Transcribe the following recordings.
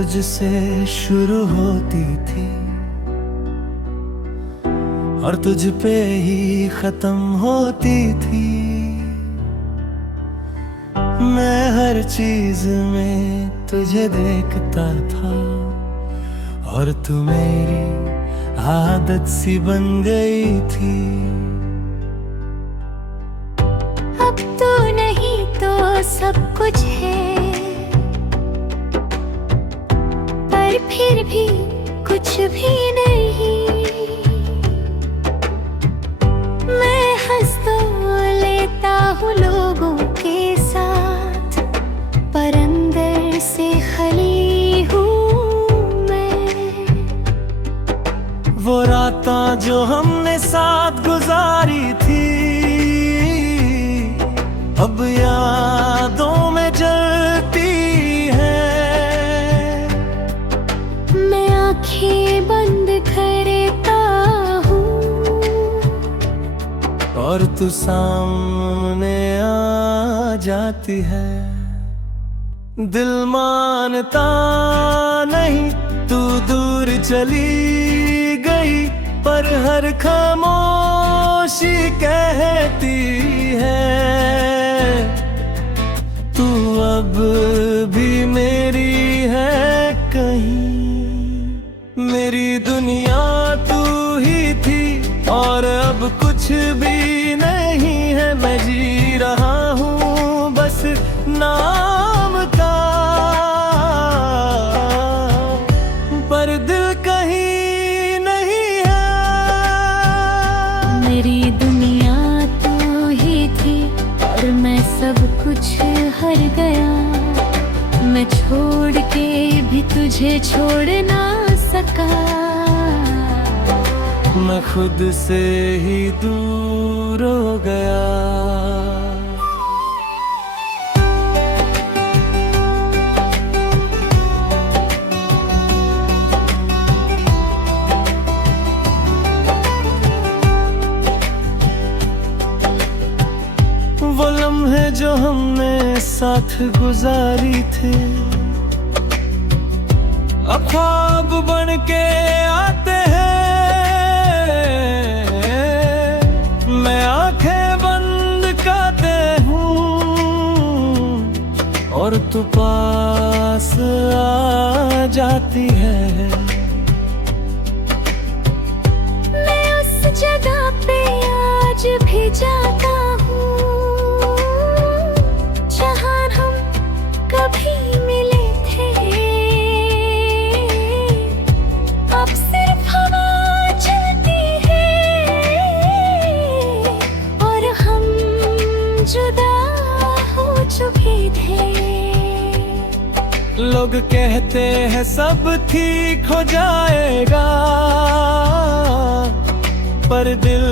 तुझसे शुरू होती थी और तुझ पे ही खत्म होती थी। मैं हर चीज में तुझे देखता था और तू मेरी आदत सी बन गई थी। अब तो नहीं तो सब कुछ है, पर फिर भी कुछ भी नहीं। मैं हंस तो लेता हूँ लोगों के साथ, पर अंदर से खली हूँ मैं। वो रातां जो हमने साथ गुजारी थी अब यादों में जलती है। मैं आंखें बंद करता हूँ और तू सामने आ जाती है। दिल मानता नहीं तू दूर चली गई, पर हर खामोशी कहती है तू अब भी मेरी है कहीं। मेरी दुनिया तू ही थी और अब कुछ भी नहीं है। मैं जी रहा हूँ बस नाम का, पर दिल कहीं नहीं है। मेरी दुनिया तू ही थी और मैं सब कुछ हार गया। मैं छोड़ के भी तुझे छोड़ ना सका। मैं खुद से ही दूर हो गया। वो लम्हे जो हमने साथ गुजारी थे अब ख्वाब बन के आते हैं। मैं आंखें बंद करते हूँ और तू पास आ जाती है। मैं उस जगह पे आज भी जाता हूँ जहाँ हम कभी मिले थे। अब सिर्फ हवा चलती है और हम जुदा हो चुके थे। लोग कहते हैं सब ठीक हो जाएगा, पर दिल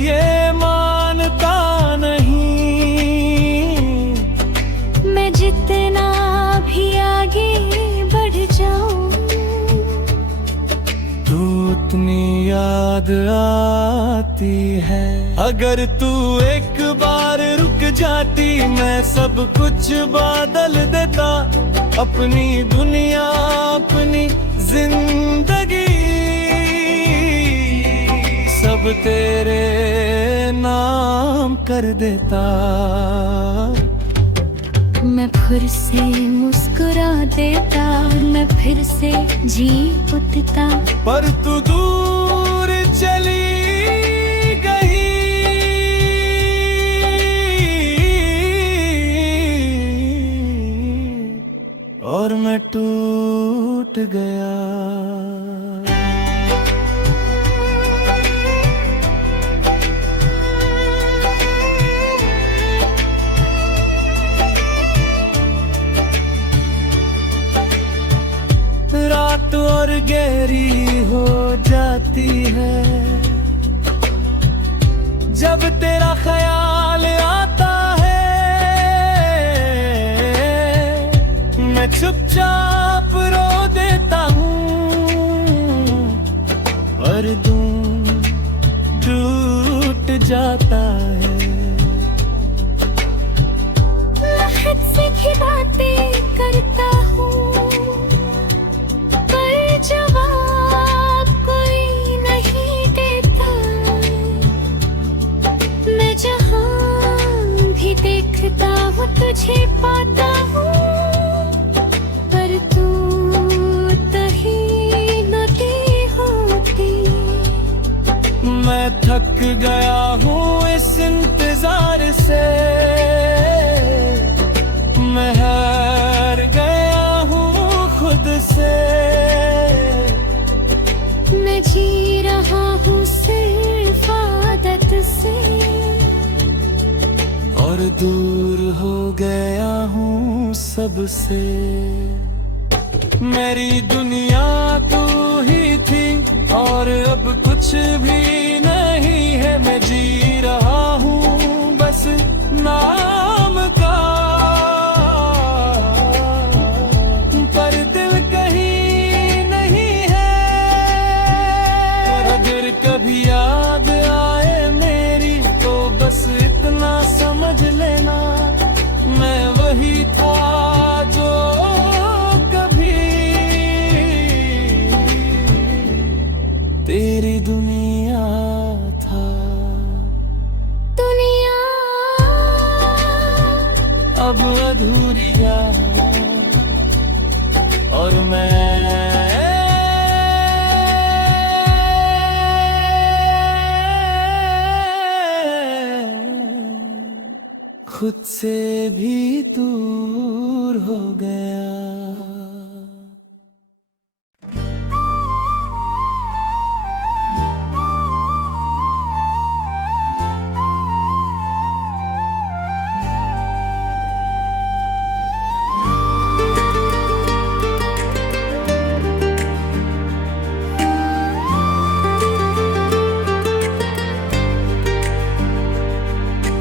ये मानता नहीं। मैं जितना भी आगे बढ़ जाऊं तू उतनी याद आती है। अगर तू एक बार रुक जाती मैं सब कुछ बदल देता। अपनी दुनिया अपनी जिंदगी सब तेरे नाम कर देता। मैं फिर से मुस्कुरा देता, मैं फिर से जी उठता। पर तू दूर चली गई और मैं टूट गया। रात और गहरी हो जाती है जब तेरा ख्याल आता है। मैं चुपचाप रो देता हूँ पर दिल टूट जाता है। लहद से भी बातें करता हूँ तुझे पाता हूँ, पर तू कहीं नती होती। मैं थक गया हूँ इस इंतजार से, मैं हार गया हूँ खुद से। मैं जी रहा हूँ सिर्फ आदत से, और दूर हो गया हूँ सबसे। मेरी दुनिया तू ही थी और अब कुछ भी नहीं है। मैं जी रहा हूँ बस नाम का, पर दिल कहीं नहीं है। अगर कभी याद आए मेरी तो बस इतना समझ लेना, मैं वही था जो कभी तेरी दुनिया था। दुनिया अब अधूरी याद और मैं खुद से भी दूर हो गया।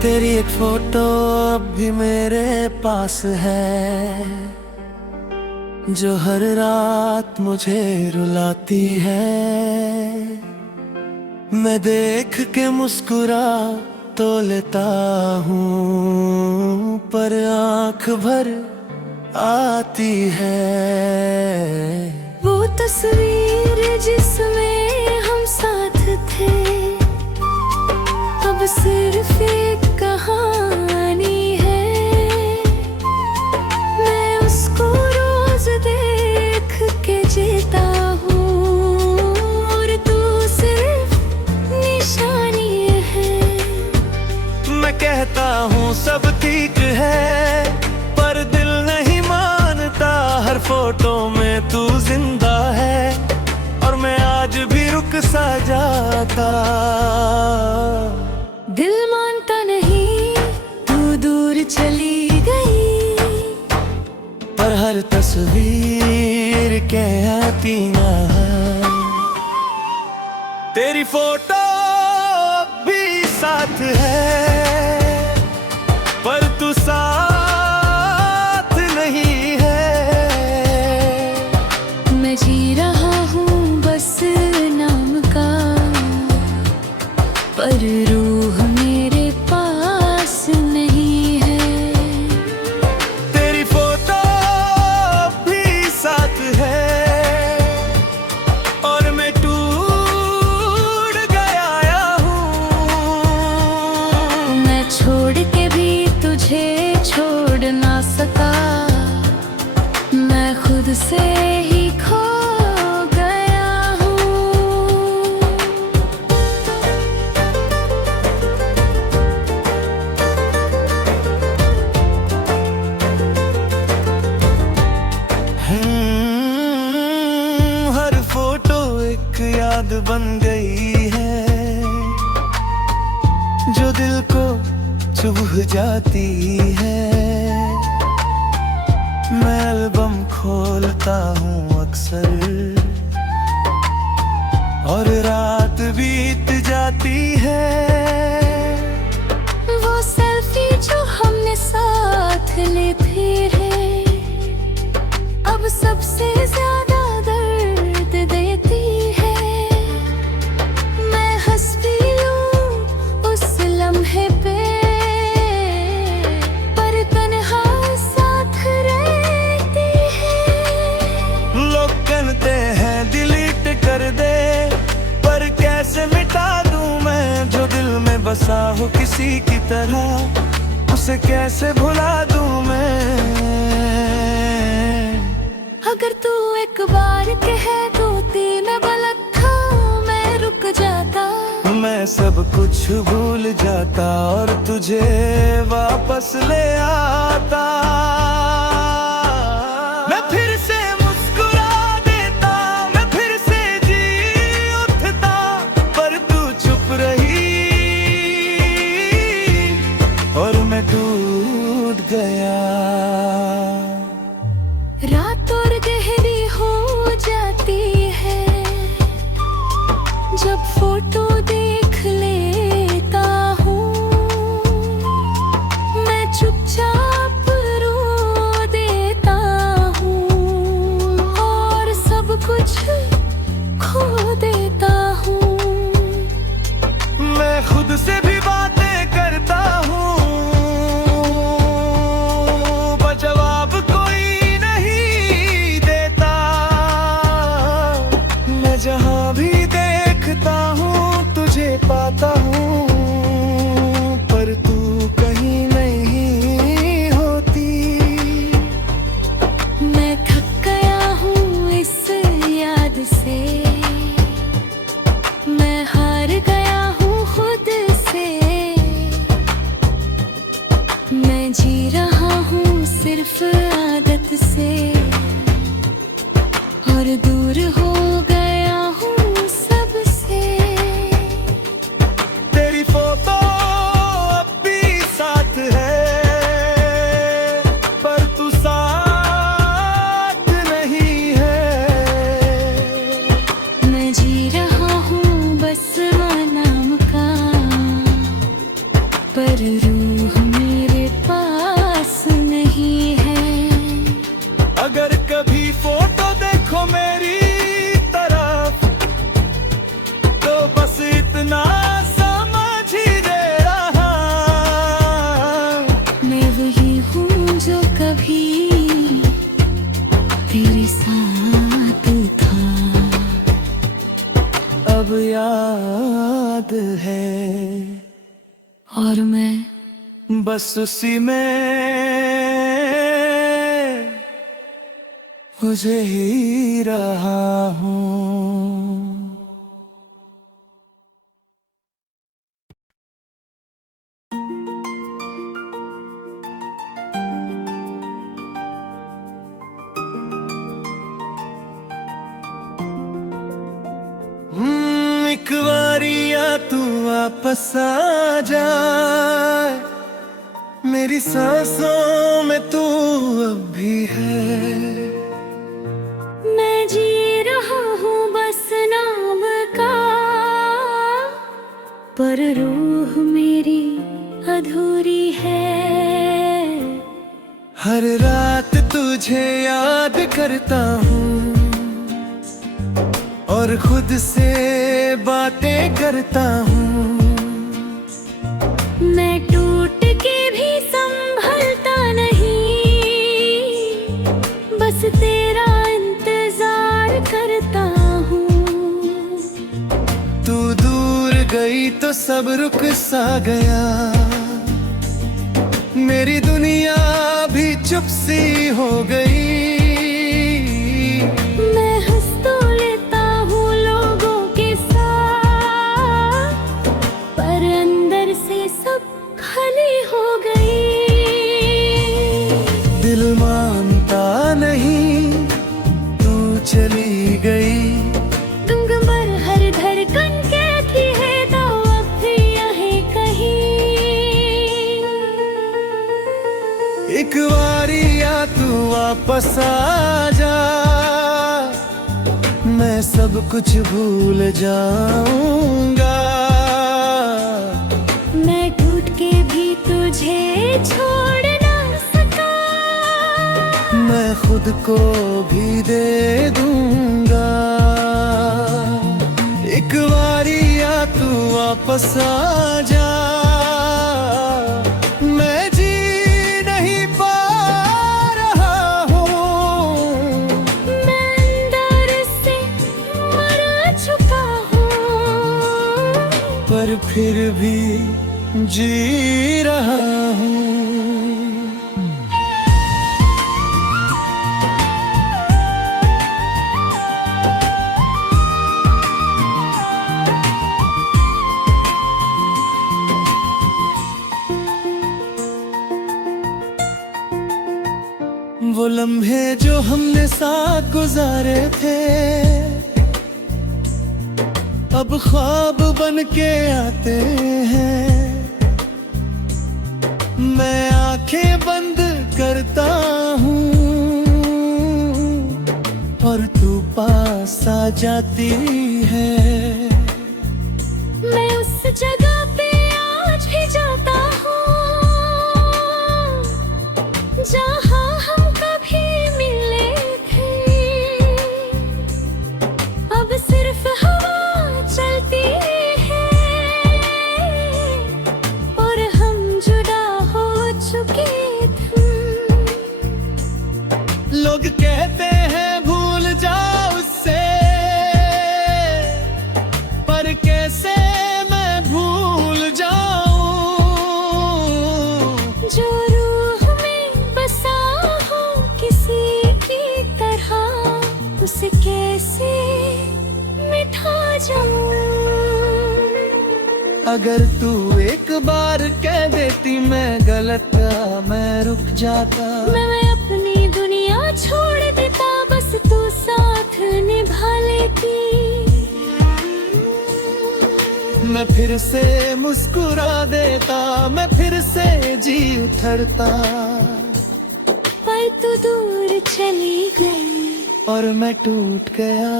तेरी एक फोटो अब भी मेरे पास है, जो हर रात मुझे रुलाती है। मैं देख के मुस्कुरा तो लेता हूँ, पर आँख भर आती है। वो तस्वीर जिसमें हम साथ थे, अब सिर्फ एक कहानी है। मैं उसको रोज देख के जीता हूँ, और तू सिर्फ निशानी है। मैं कहता हूँ सब ठीक है, पर दिल नहीं मानता। हर फोटो में तू जिंदा है, और मैं आज भी रुक सा जाता। दिल मानता नहीं, तू दूर चली गई, पर हर तस्वीर के आती ना। तेरी फोटो भी साथ है, पर तू साथ नहीं है। मैं जी रहा हूँ बस नाम का, पर रूह मेरे पास नहीं है। तेरी फोटो भी साथ है, और मैं टूट गया हूँ। मैं छोड़ के भी तुझे छोड़ ना सका, मैं खुद से ही खो गया हूँ। हर फोटो एक याद बन गई है, जो दिल को चुभ जाती है। मैं एल्बम खोलता हूँ अक्सर, और रात बीत जाती है। वो सेल्फी जो हमने साथ ली थी रे, अब सबसे ज्यादा दर्द देती है। मैं हंस भी लूं उस लम्हे पे, पर तन्हा साथ रहती है। लोग कहते हैं डिलीट कर दे, पर कैसे मिटा दूं मैं जो दिल में बसा हो किसी की तरह। उस उसे कैसे भुला दूं मैं। अगर तू एक बार कहे तो मैं गलत था, मैं रुक जाता। मैं सब कुछ भूल जाता और तुझे वापस ले आता। मैं फिर से मुस्कुरा देता, मैं फिर से जी उठता, पर तू चुप रही और मैं टूट गया। रात और गहरी हो जाती है जब फोटो देख लेता हूँ। मैं चुपचाप रो देता हूँ और सब कुछ खो देता हूँ। मैं खुद से भी बातें करता हूँ, जवाब कोई नहीं देता। मैं जहाँ भी देखता हूँ तुझे पाता हूँ, पर तू कहीं नहीं होती। मैं थक गया हूँ इस याद से, मैं हार गया हूँ खुद से। मैं जी रहा हूँ सिर्फ आदत से और दूर हो गया हूँ सबसे। तेरी फोटो अब भी साथ है, पर तू साथ नहीं है। मैं जी रहा हूँ बस नाम का, पर रूह मेरे पास नहीं है। अगर कभी फोटो देखो मेरी तरफ तो बस इतना समझ ही दे रहा। मैं वही हूँ जो कभी तेरे साथ था, अब याद है और मैं बस उसी में मुझे ही रहा हूँ। एक बारिया तू वापस आ जाए, मेरी सांसों में तू अब भी है। मैं जी रहा हूँ बस नाम का, पर रूह मेरी अधूरी है। हर रात तुझे याद करता हूँ और खुद से बातें करता हूँ। मैं टूट के भी संभलता नहीं, बस तेरा इंतजार करता हूँ। तू दूर गई तो सब रुक सा गया, मेरी दुनिया भी चुप सी हो गई। मैं हंस तो लेता हूँ लोगों के साथ, पर अंदर से सब खाली हो गई। दिल मानता नहीं तू चली गई, तुम हर धड़कन कहती है तो अब भी यहीं कहीं। एक बारिया तू वापस आ जा, मैं सब कुछ भूल जाऊंगा। मैं टूट के भी तुझे छोड़ ना सका, मैं खुद को भी दे दूंगा। एक बारिया तू वापस आ जा, मैं जी नहीं पा रहा हूँ। मैं अंदर से मर चुका हूँ, पर फिर भी जी रहा हूँ। लम्हे जो हमने साथ गुजारे थे अब ख्वाब बन के आते हैं। मैं आंखें बंद करता हूँ और तू पास आ जाती है। मैं उस जगह पे आज भी जाता हूँ जहाँ हम कभी मिले थे। अब सिर्फ हवा चलती है और हम जुदा हो चुके थे। लोग कहते हैं भूल जाओ उससे, पर कैसे मैं भूल जाऊं जो रूह में बसा हो किसी की तरह, उसे कैसे मिटा जाऊं। अगर तू एक बार कह देती मैं गलत था, मैं रुक जाता। मैं अपनी दुनिया छोड़ देता, बस तू साथ निभा लेती। मैं फिर से मुस्कुरा देता, मैं फिर से जी उठता। पर तू दूर चली गई और मैं टूट गया।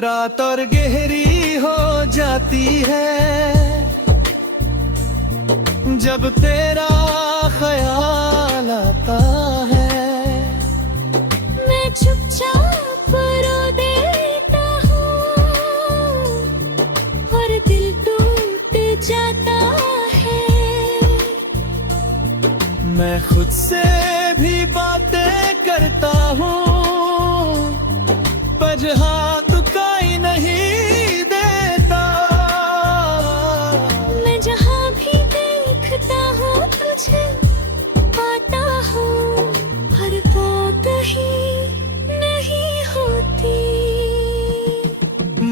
रात और गहरी हो जाती है जब तेरा ख्याल आता है। मैं चुपचाप रो देता हूँ और दिल टूट जाता है। मैं खुद से भी बातें करता हूँ पर हाथ कोई नहीं देता। मैं जहाँ भी देखता हूँ तुझे पाता हूँ, हर बात ही नहीं होती।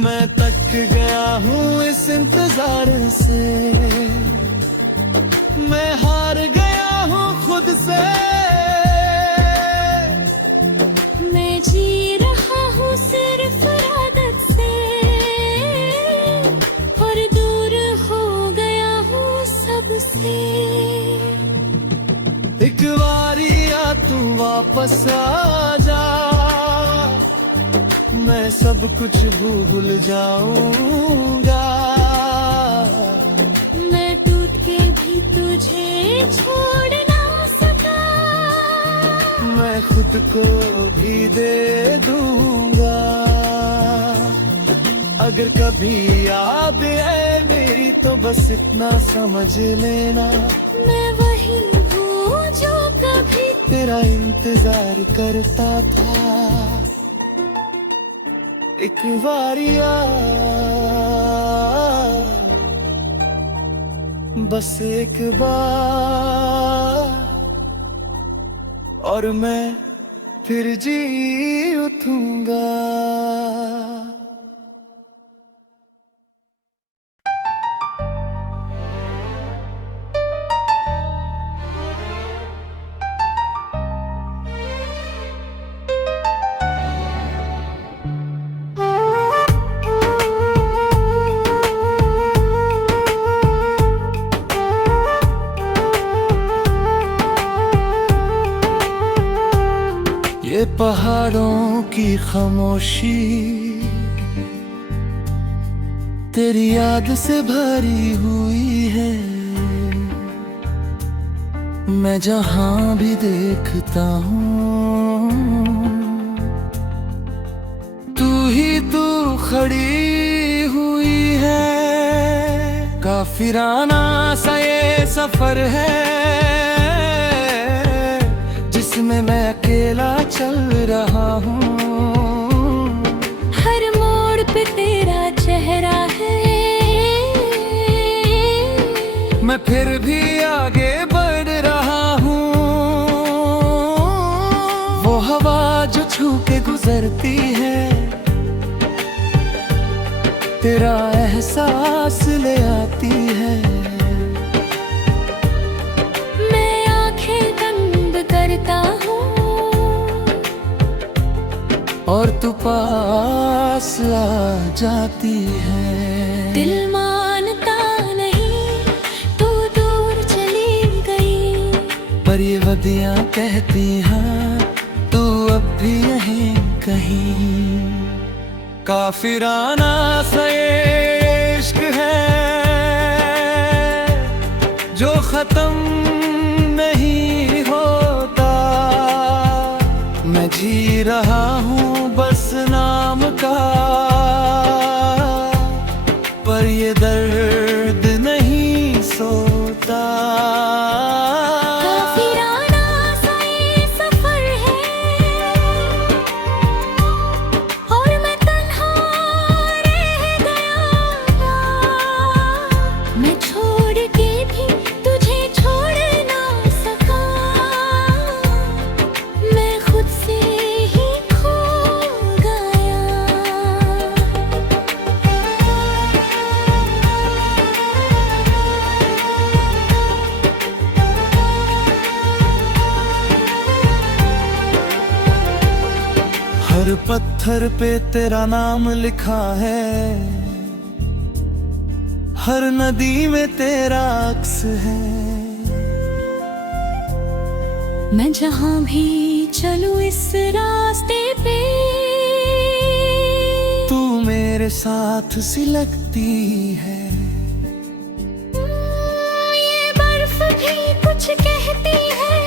मैं थक गया हूँ इस इंतजार से, मैं हार गया हूँ खुद से। मैं जी रहा हूँ सिर्फ आदत से और दूर हो गया हूँ सबसे। एक बारी आ तू वापस आ जा, मैं सब कुछ भूल जाऊंगा। मैं टूट के भी तुझे छोड़ ना सका, मैं खुद को भी दे दूंगा। अगर कभी याद आए मेरी तो बस इतना समझ लेना, मैं वही हूँ जो कभी तेरा इंतजार करता था। एक बारी आ, बस एक बार और मैं फिर जी उठूंगा। ये पहाड़ों की खामोशी तेरी याद से भरी हुई है। मैं जहां भी देखता हूँ तू ही तू खड़ी हुई है। काफिराना सा ये सफर है जिसमें मैं अकेला चल रहा हूँ। हर मोड़ पे तेरा चेहरा है, मैं फिर भी आगे बढ़ रहा हूँ। वो हवा जो छू के गुजरती है तेरा एहसास ले आती है। मैं आंखें बंद कर रहता हूँ और तू पास आ जाती है। दिल मानता नहीं, तू दूर चली गई, पर ये वदियाँ कहती हाँ तू अब भी यहीं कहीं। काफिराना सा ये इश्क है जो खत्म नहीं होता। मैं जी रहा हूँ बस नाम का, पर ये दर्द नहीं सोता। काफिराना सा ये सफर है और मैं तन्हा रह गया। मैं छोड़ के भी तुझे छोड़ ना सका, मैं खुद से ही खो गया। हर पत्थर पे तेरा नाम लिखा है, हर नदी में तेरा अक्स है। मैं जहाँ भी चलूं इस रास्ते पे, तू मेरे साथ सी लगती है। ये बर्फ भी कुछ कहती है,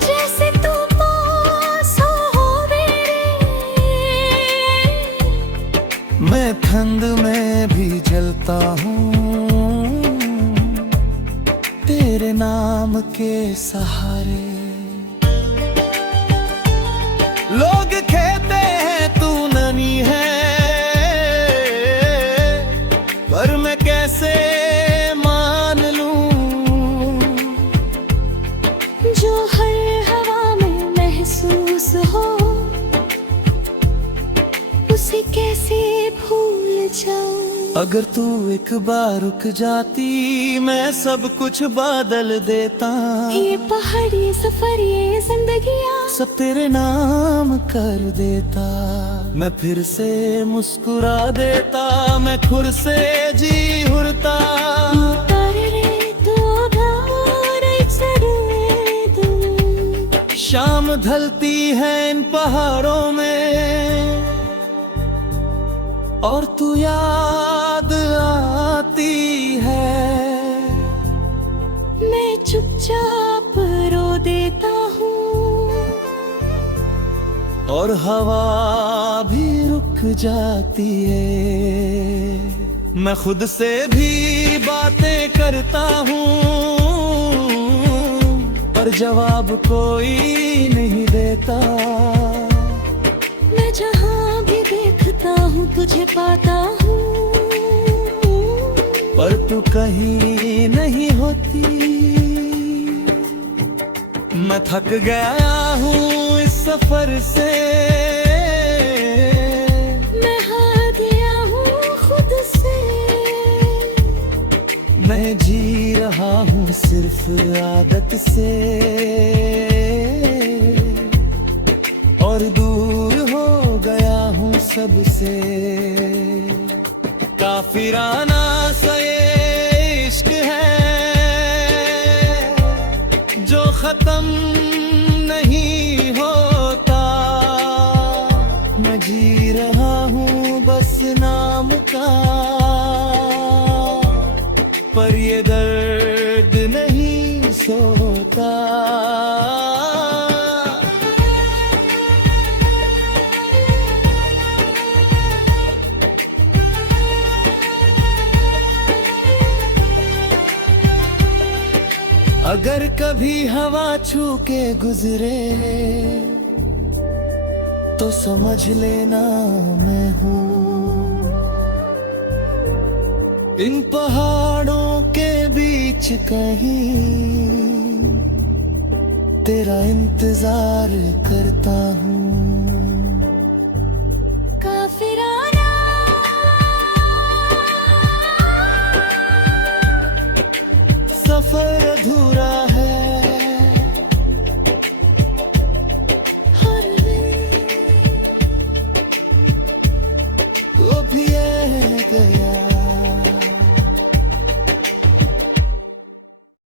जैसे तू पास हो मेरे। मैं ठंड में भी जलता हूँ तेरे नाम के सहारे। लोग कहते हैं तू ननी है, पर मैं कैसे मान लूं जो हर हवा में महसूस हो, उसे कैसे भूल जाऊं। अगर तू एक बार रुक जाती मैं सब कुछ बदल देता। ये पहाड़ी सफर ये जिंदगियाँ सब तेरे नाम कर देता। मैं फिर से मुस्कुरा देता, मैं खुद से जी उड़ता। शाम ढलती है इन पहाड़ों में और तू याद आती है। मैं चुपचाप रो देता हूँ और हवा भी रुक जाती है। मैं खुद से भी बातें करता हूँ पर जवाब कोई नहीं देता। मैं जहाँ भी देखता हूँ तुझे पाता हूँ, पर तू कहीं नहीं होती। मैं थक गया हूँ इस सफर से, मैं हार गया हूँ खुद से। मैं जी रहा हूँ सिर्फ आदत से और दूर हो गया हूँ सबसे। काफिराना सा ये इश्क है जो खत्म नहीं होता। मैं जी रहा हूँ बस नाम का, पर ये दर्द नहीं सोता। अगर कभी हवा छू के गुजरे तो समझ लेना मैं हूँ इन पहाड़ों के बीच कहीं तेरा इंतजार करता हूँ।